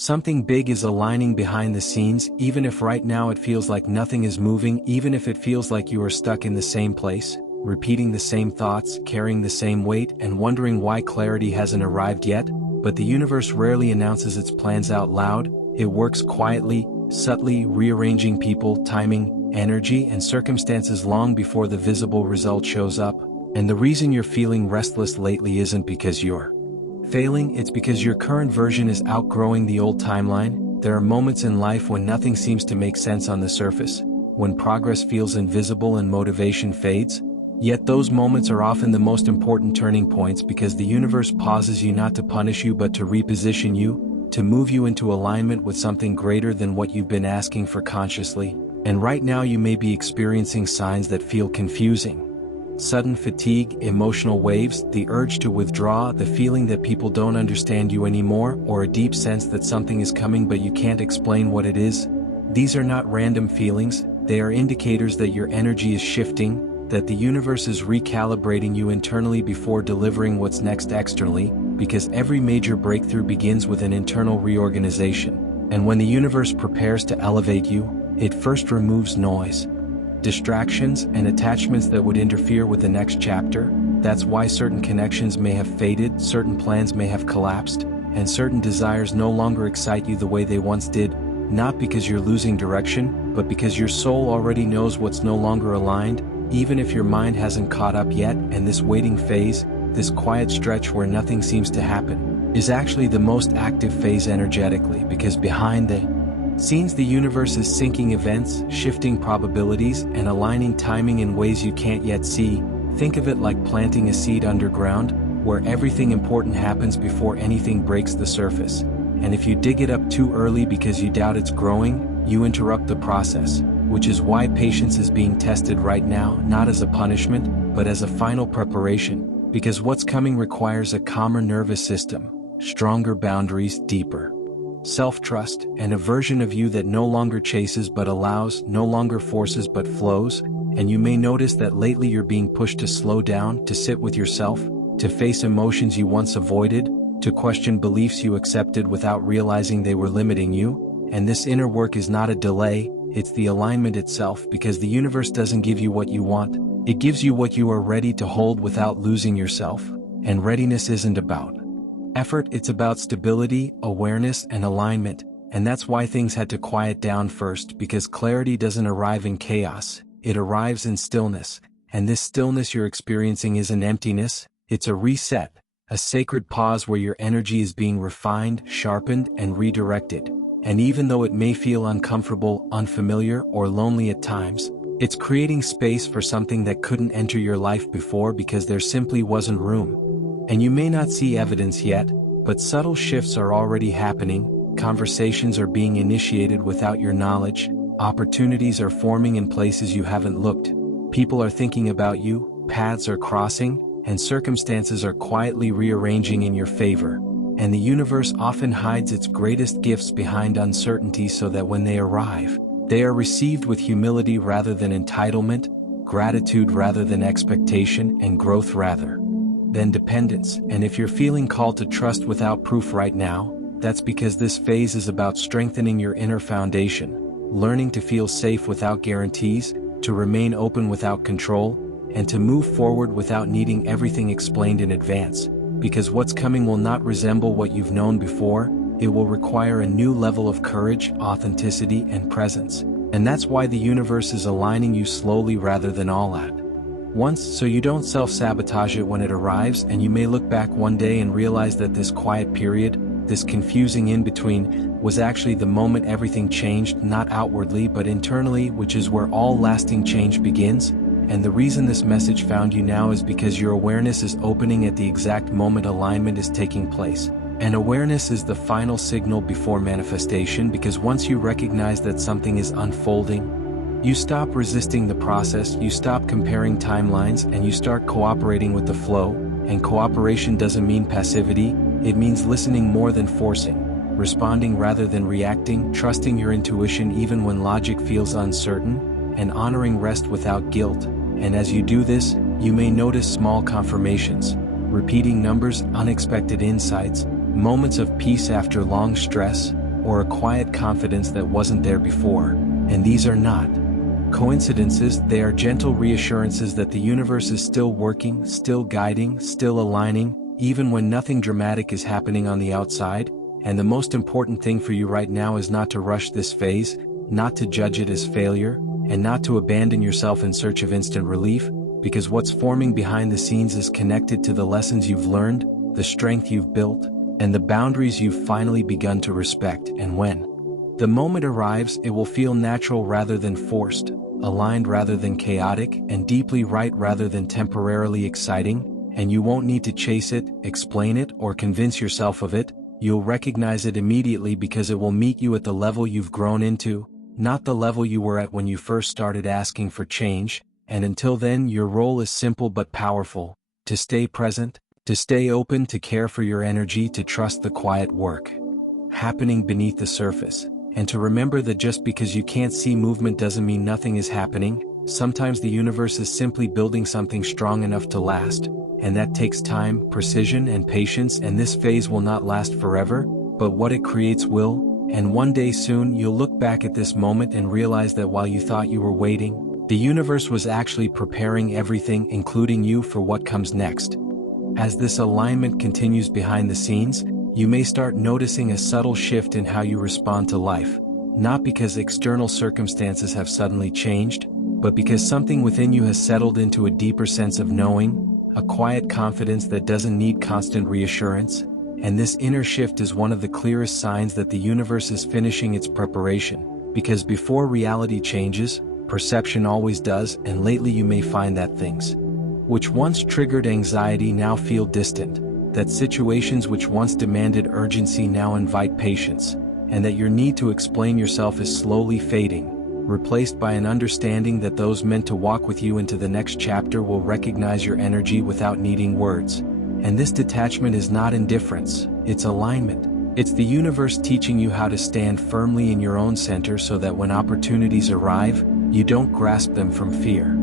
Something big is aligning behind the scenes, even if right now it feels like nothing is moving, even if it feels like you are stuck in the same place, repeating the same thoughts, carrying the same weight, and wondering why clarity hasn't arrived yet. But the universe rarely announces its plans out loud. It works quietly, subtly, rearranging people, timing, energy, and circumstances long before the visible result shows up. And the reason you're feeling restless lately isn't because you're failing, it's because your current version is outgrowing the old timeline. There are moments in life when nothing seems to make sense on the surface, when progress feels invisible and motivation fades. Yet those moments are often the most important turning points, because the universe pauses you not to punish you but to reposition you, to move you into alignment with something greater than what you've been asking for consciously. And right now you may be experiencing signs that feel confusing. Sudden fatigue, emotional waves, the urge to withdraw, the feeling that people don't understand you anymore, or a deep sense that something is coming but you can't explain what it is. These are not random feelings, they are indicators that your energy is shifting, that the universe is recalibrating you internally before delivering what's next externally, because every major breakthrough begins with an internal reorganization. And when the universe prepares to elevate you, it first removes noise, distractions, and attachments that would interfere with the next chapter. That's why certain connections may have faded, certain plans may have collapsed, and certain desires no longer excite you the way they once did, not because you're losing direction, but because your soul already knows what's no longer aligned, even if your mind hasn't caught up yet. And this waiting phase, this quiet stretch where nothing seems to happen, is actually the most active phase energetically, because behind the scenes the universe is syncing events, shifting probabilities, and aligning timing in ways you can't yet see. Think of it like planting a seed underground, where everything important happens before anything breaks the surface. And if you dig it up too early because you doubt it's growing, you interrupt the process, which is why patience is being tested right now, not as a punishment, but as a final preparation, because what's coming requires a calmer nervous system, stronger boundaries, deeper self-trust, and a version of you that no longer chases but allows, no longer forces but flows. And you may notice that lately you're being pushed to slow down, to sit with yourself, to face emotions you once avoided, to question beliefs you accepted without realizing they were limiting you. And this inner work is not a delay, it's the alignment itself, because the universe doesn't give you what you want, it gives you what you are ready to hold without losing yourself. And readiness isn't about effort, it's about stability, awareness, and alignment. And that's why things had to quiet down first, because clarity doesn't arrive in chaos, it arrives in stillness. And this stillness you're experiencing isn't emptiness, it's a reset, a sacred pause where your energy is being refined, sharpened, and redirected. And even though it may feel uncomfortable, unfamiliar, or lonely at times, it's creating space for something that couldn't enter your life before because there simply wasn't room. And you may not see evidence yet, but subtle shifts are already happening. Conversations are being initiated without your knowledge, opportunities are forming in places you haven't looked, people are thinking about you, paths are crossing, and circumstances are quietly rearranging in your favor. And the universe often hides its greatest gifts behind uncertainty so that when they arrive, they are received with humility rather than entitlement, gratitude rather than expectation, and growth rather than dependence. And if you're feeling called to trust without proof right now, that's because this phase is about strengthening your inner foundation, learning to feel safe without guarantees, to remain open without control, and to move forward without needing everything explained in advance. Because what's coming will not resemble what you've known before, it will require a new level of courage, authenticity, and presence. And that's why the universe is aligning you slowly rather than all at once, so you don't self-sabotage it when it arrives. And you may look back one day and realize that this quiet period, this confusing in-between, was actually the moment everything changed, not outwardly but internally, which is where all lasting change begins. And the reason this message found you now is because your awareness is opening at the exact moment alignment is taking place. And awareness is the final signal before manifestation, because once you recognize that something is unfolding, you stop resisting the process, you stop comparing timelines, and you start cooperating with the flow. And cooperation doesn't mean passivity, it means listening more than forcing, responding rather than reacting, trusting your intuition even when logic feels uncertain, and honoring rest without guilt. And as you do this, you may notice small confirmations, repeating numbers, unexpected insights, moments of peace after long stress. or a quiet confidence that wasn't there before, and these are not coincidences. They are gentle reassurances that the universe is still working, still guiding, still aligning, even when nothing dramatic is happening on the outside. And the most important thing for you right now is not to rush this phase, not to judge it as failure, and not to abandon yourself in search of instant relief, because what's forming behind the scenes is connected to the lessons you've learned, the strength you've built, and the boundaries you've finally begun to respect. And when the moment arrives, it will feel natural rather than forced, aligned rather than chaotic, and deeply right rather than temporarily exciting. And you won't need to chase it, explain it, or convince yourself of it. You'll recognize it immediately because it will meet you at the level you've grown into, not the level you were at when you first started asking for change. And until then, your role is simple but powerful: to stay present, to stay open, to care for your energy, to trust the quiet work happening beneath the surface, and to remember that just because you can't see movement doesn't mean nothing is happening. Sometimes the universe is simply building something strong enough to last, and that takes time, precision, and patience. And this phase will not last forever, but what it creates will. And one day soon you'll look back at this moment and realize that while you thought you were waiting, the universe was actually preparing everything, including you, for what comes next. As this alignment continues behind the scenes, you may start noticing a subtle shift in how you respond to life, not because external circumstances have suddenly changed, but because something within you has settled into a deeper sense of knowing, a quiet confidence that doesn't need constant reassurance. And this inner shift is one of the clearest signs that the universe is finishing its preparation, because before reality changes, perception always does. And lately you may find that things which once triggered anxiety now feel distant, that situations which once demanded urgency now invite patience, and that your need to explain yourself is slowly fading, replaced by an understanding that those meant to walk with you into the next chapter will recognize your energy without needing words. And this detachment is not indifference, it's alignment. It's the universe teaching you how to stand firmly in your own center so that when opportunities arrive, you don't grasp them from fear,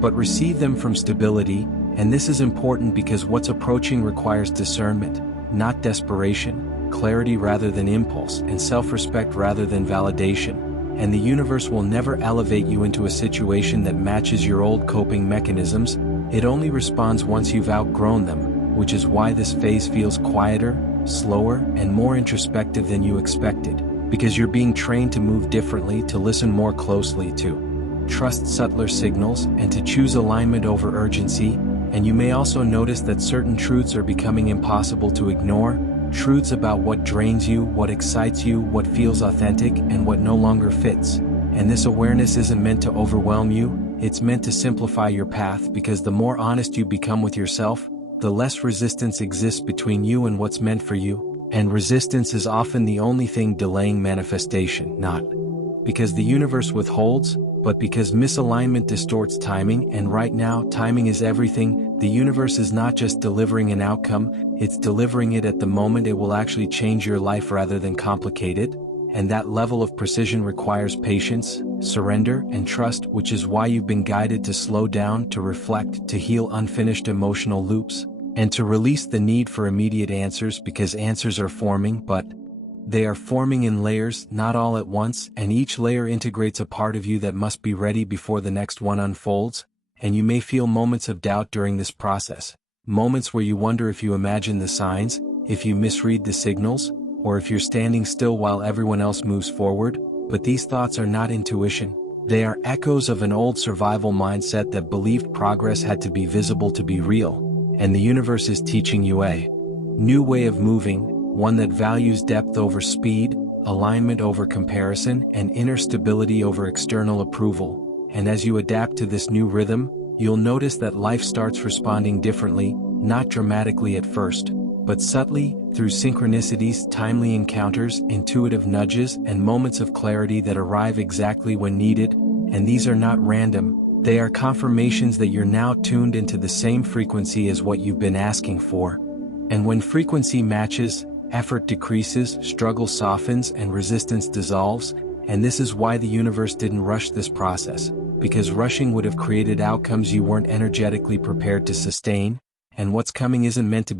but receive them from stability. And this is important because what's approaching requires discernment, not desperation, clarity rather than impulse, and self-respect rather than validation. And the universe will never elevate you into a situation that matches your old coping mechanisms. It only responds once you've outgrown them, which is why this phase feels quieter, slower, and more introspective than you expected, because you're being trained to move differently, to listen more closely, to trust subtler signals, and to choose alignment over urgency. And you may also notice that certain truths are becoming impossible to ignore, truths about what drains you, what excites you, what feels authentic, and what no longer fits. And this awareness isn't meant to overwhelm you, it's meant to simplify your path, because the more honest you become with yourself, the less resistance exists between you and what's meant for you. And resistance is often the only thing delaying manifestation, not because the universe withholds, but because misalignment distorts timing. And right now, timing is everything. The universe is not just delivering an outcome, it's delivering it at the moment it will actually change your life rather than complicate it. And that level of precision requires patience, surrender, and trust, which is why you've been guided to slow down, to reflect, to heal unfinished emotional loops, and to release the need for immediate answers, because answers are forming, but they are forming in layers, not all at once, and each layer integrates a part of you that must be ready before the next one unfolds. And you may feel moments of doubt during this process, moments where you wonder if you imagine the signs, if you misread the signals, or if you're standing still while everyone else moves forward. But these thoughts are not intuition. They are echoes of an old survival mindset that believed progress had to be visible to be real. And the universe is teaching you a new way of moving, one that values depth over speed, alignment over comparison, and inner stability over external approval. And as you adapt to this new rhythm, you'll notice that life starts responding differently, not dramatically at first, but subtly, through synchronicities, timely encounters, intuitive nudges, and moments of clarity that arrive exactly when needed. And these are not random, they are confirmations that you're now tuned into the same frequency as what you've been asking for. And when frequency matches, effort decreases, struggle softens, and resistance dissolves. And this is why the universe didn't rush this process, because rushing would have created outcomes you weren't energetically prepared to sustain. And what's coming isn't meant to be